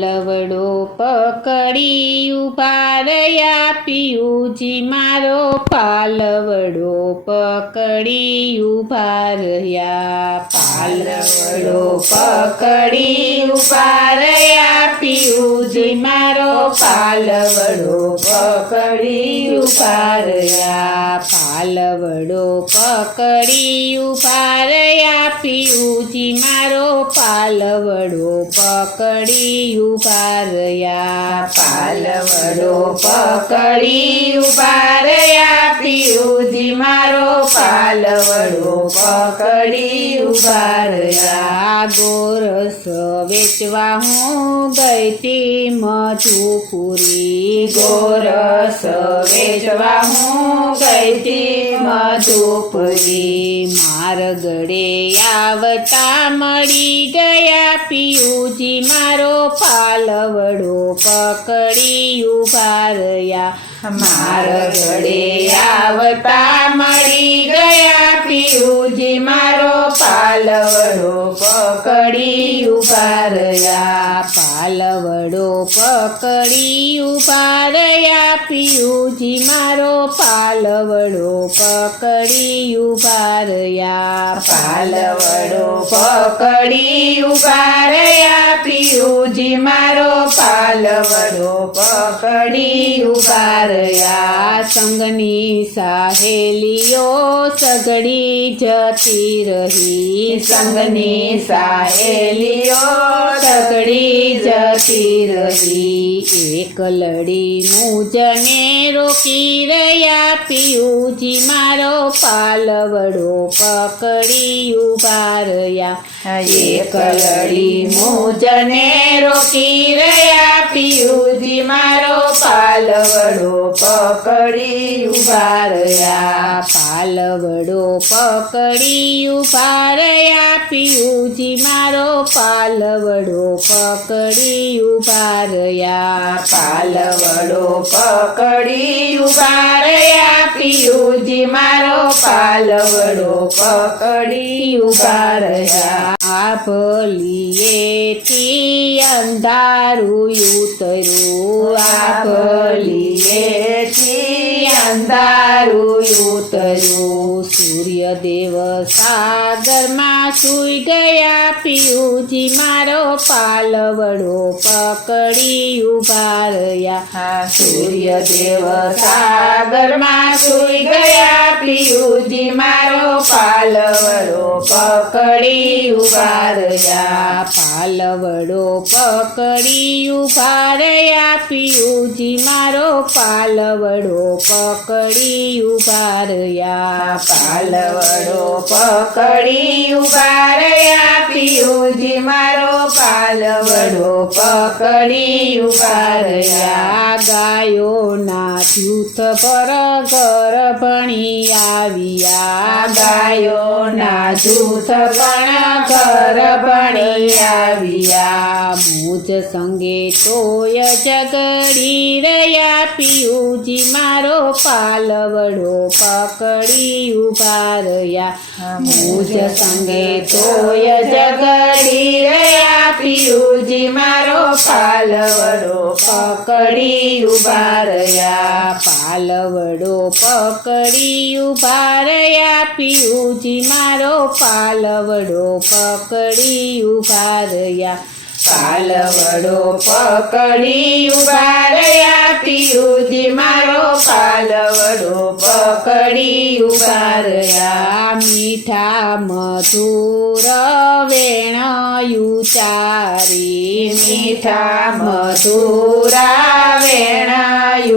પાલવડો પકડી ઉભા રહ્યા પિયુજી મારો પાલવડો પકડી ઉભા રહ્યા પાલવડો પકડી ઉભા રહ્યા પિયુજી મારો પાલવડો પકડી ઉભા રહ્યા પાલવડો પકડી ઉભા રહ્યા પિયુજી મારો પાલવડો પકડી ઉભા રહ્યા પાલવડો પકડી ઉભા રહ્યા પિયુજી મારો પાલવડો પકડી ઉભા રહ્યા ગોરસ વેચવા હું ગઈ તી મધુપુરી ગોરસ વેચવા હું ગઈ તી મધુપુરી માર ગળે આવતા મળી ગયા પિયુજી મારો પાલવડો પકડી ઉભા રહ્યા માર ગળે આવતા મળી ગયા પિયુજી મારો પાલવડો પકડી ઉભા રહ્યા પાલવડો પકડી ઉભા રહ્યા પિયુજી મારો પાલવડો પકડી ઉભા રહ્યા પાલવડો પકડી ઉભા રહ્યા પિયુજી મારો પાલવડો પકડી ઉભા રહ્યા સંગની સહેલીઓ સગડી જતી રહી સંગની સહેલીઓ સગડી જતી રહી એક લડીનું જને રોકી રહ્યા પિયુજી મારો પાલવડો પકડી ઉભા રહ્યા એક લડીનું જને રોકી રહ્યા પિયુજી મારો પાલવડો પકડી ઉભા રહ્યા પાલવડો પકડી ઉભા રહ્યા પિયુજી મારો પાલવડો પકડી ઉભા રહ્યા પાલવડો પકડી ઉભા રહ્યા પિયુજી મારો પાલવડો પકડી ઉભા રહ્યા આભલીએથી અંધારું ઉતર્યું આભલીએથી અંધારું ઉતર્યું સૂર્યદેવ સાગરમાં સૂઈ ગયા પિયુજી મારો પાલવડો પકડી ઉભા રહ્યા સૂર્યદેવ સાગરમાં સૂઈ ગયા પિયુજી મારો પાલવડો પકડી ઉભા રહ્યા પાલવડો પકડી ઉભા રહ્યા પિયુજી મારો પાલવડો પકડી ઉભા રહ્યા પાલવડો પકડી ઉભા રહ્યા પિયુજી મારો પાલવડો પકડી ઉભા રહ્યા ગાયોના જૂથ પર ગરભણી આવ્યા ગાયોના જૂથ પણ ગરભણી આવ્યા મુજ સંગે તોય ઝઘડી રહ્યા પિયુજી મારો પાલવડો પકડી ઉભા રહ્યા મુજ સંગે તોય ઝઘડી રહ્યા પિયુજી મારો પાલવડો પકડી ઉભા રહ્યા પાલવડો પકડી ઉભા રહ્યા પિયુજી મારો પાલવડો પકડી ઉભા રહ્યા પાલવડો પકડી ઉભા રહ્યા પિયુજી મારો પાલવડો પકડી ઉભા રહ્યા મીઠા મધુર વેણ ઉચારી મીઠા મધુરા વેણ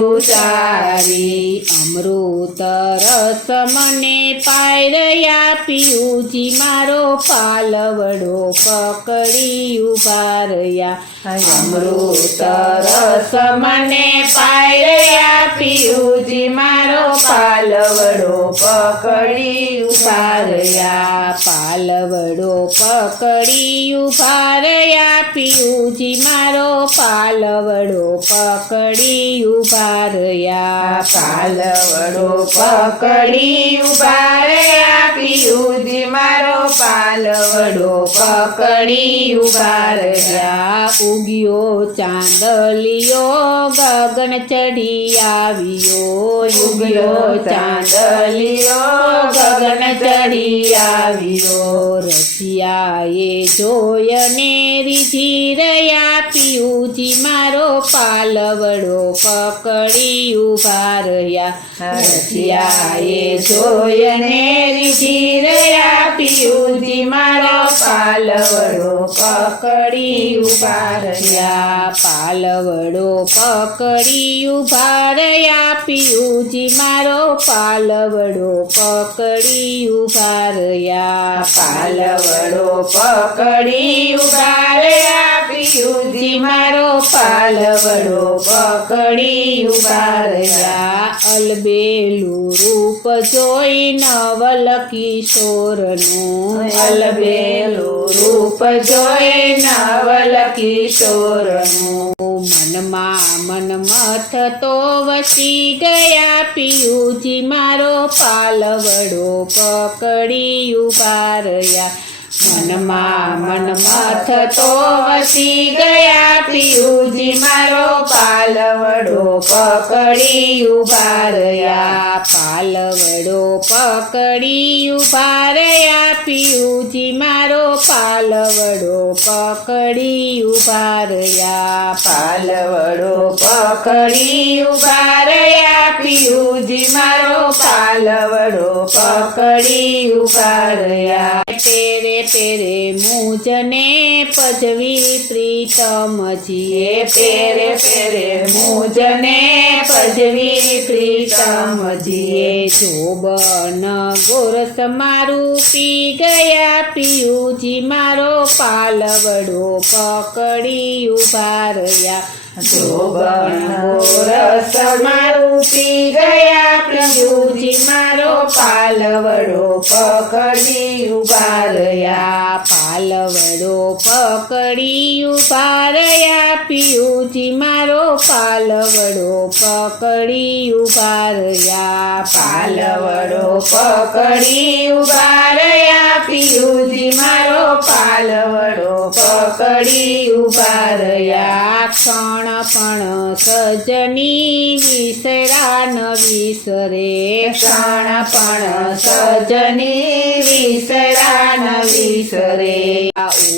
ઉચારી અમૃત રસ મને પાઈ રહ્યા પિયુજી મારો પાલવડો પકડી ઉભા રહ્યા અમૃત રસ મને પાઈ રહ્યા પિયુજી મારો પાલવડો પકડી ઉભા રહ્યા પાલવડો પકડી ઉભા રહ્યા પિયુજી મારો પાલવડો પકડી ઉભા રહ્યા પાલવડો પકડી ઉભા રહ્યા પિયુજી મારો પાલવડો પકડી ઉભા રહ્યા ઉગ્યો ચાંદલિયો ગગન ચડી આવ્યો ઉગ્યો ચાંદલિયો ગગન ચડી આવ્યો રસિયાએ જોયને રીઝી રહ્યા પિયુજી મારો પાલવડો પકડી ઉભા રહ્યા રસિયાએ જોયને રીઝી રહ્યા પિયુજી મારો પાલવડો પકડી ઉભા રહ્યા પાલવડો પકડી ઉભા રહ્યા પિયુજી મારો પાલવડો પકડી ઉભા રહ્યા પાલવડો પકડી ઉભા રહ્યા પિયુજી મારો પાલવડો પકડી ઉભા રહ્યા અલબેલું રૂપ જોઈ નવલ કિશોરનું અલબેલું રૂપ જોઈ નવલ કિશોરનું મનમાં મનમથ તો વસી ગયા પિયુજી મારો પાલવડો પકડી ઉભા રહ્યા મનમાં મનમથ તો વસી ગયા પિયુજી મારો પાલવડો પકડી ઉભા રહ્યા પાલવડો પકડી ઉભા રહ્યા પિયુજી મારો પાલવડો પકડી ઉભા રહ્યા પાલવડો પકડી ઉભા રહ્યા પિયુજી મારો પાલવડો પકડી ઉભા રહ્યા તેરે તેરે મુજને પજવી પ્રીતમજીએ પેરે પેરે મુજને પજવી પ્રીતમજીએ જોબન ગોરસ મારું પી ગયા પિયુજી મારો પાલવડો પકડી ઉભા રહ્યા જોબન ગોરસ મારું પી ગયા પિયુજી મારો પાલવડો પકડી ઉભા રહ્યા પાલવડો પકડી ઉભા રહ્યા પિયુજી મારો પાલવડો પકડી ઉભા રહ્યા પાલવડો પકડી ઉભા રહ્યા પિયુજી મારો પાલવડો પકડી ઉભા રહ્યા ક્ષણ પણ સજની વિસરા ન વિસરે ક્ષણ પણ સજની વિસરા ન વિસરે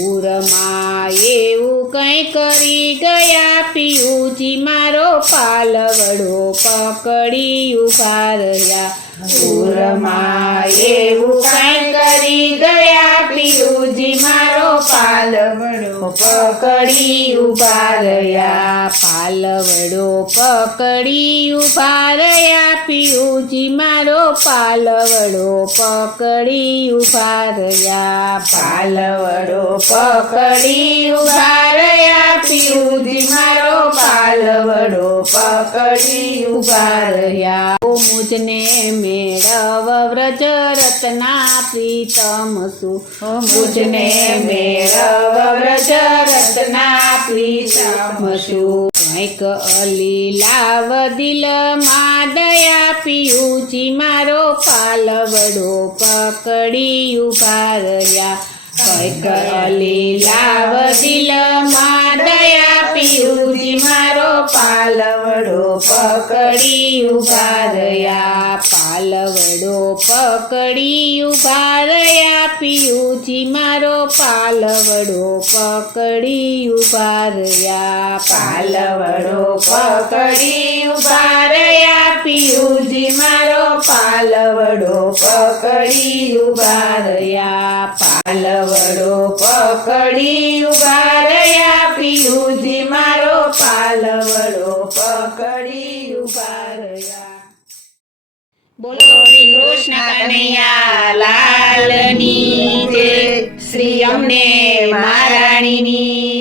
ઉરમાં એવું કંઈ કરી ગયા પિયુજી મારો પાલવડો પકડી ઉભા રહ્યા ઉરમાં એવું કાંઈ કરી ગયા પિયુજી મારો પાલવડો પકડી ઉભા રહ્યા પાલવડો પકડી ઉભા રહ્યા પિયુજી મારો પાલવડો પકડી ઉભા રહ્યા પાલવડો પકડી ઉભા રહ્યા પિયુજી મારો પાલવડો પકડી ઉભા રહ્યા મુજને મેળવ વ્રજ રત્ના પ્રીતમ સુ મુજને મેળવ વ્રજ રત્ના પ્રીતમ શું કંઈક અલીલાવ દિલમાં દયા પિયુજી મારો પાલવડો પકડી ઉભા રહ્યા કંઈક અલીલાવ દિલમાં દયા પિયુજી મારો પાલવડો પકડી ઉભા રહ્યા પાલવડો પકડી ઉભા રહ્યા પિયુજી મારો પાલવડો પકડી ઉભા રહ્યા પાલવડો પકડી ઉભા રહ્યા પિયુજી મારો પાલવડો પકડી ઉભા રહ્યા પાલવડો પકડી ઉભા રહ્યા પિયુજી મારો પાલવડો પકડી ઉભા રહ્યા બોલો શ્રી કૃષ્ણ કનૈયા લાલની જય શ્રી અમને મહારાણીની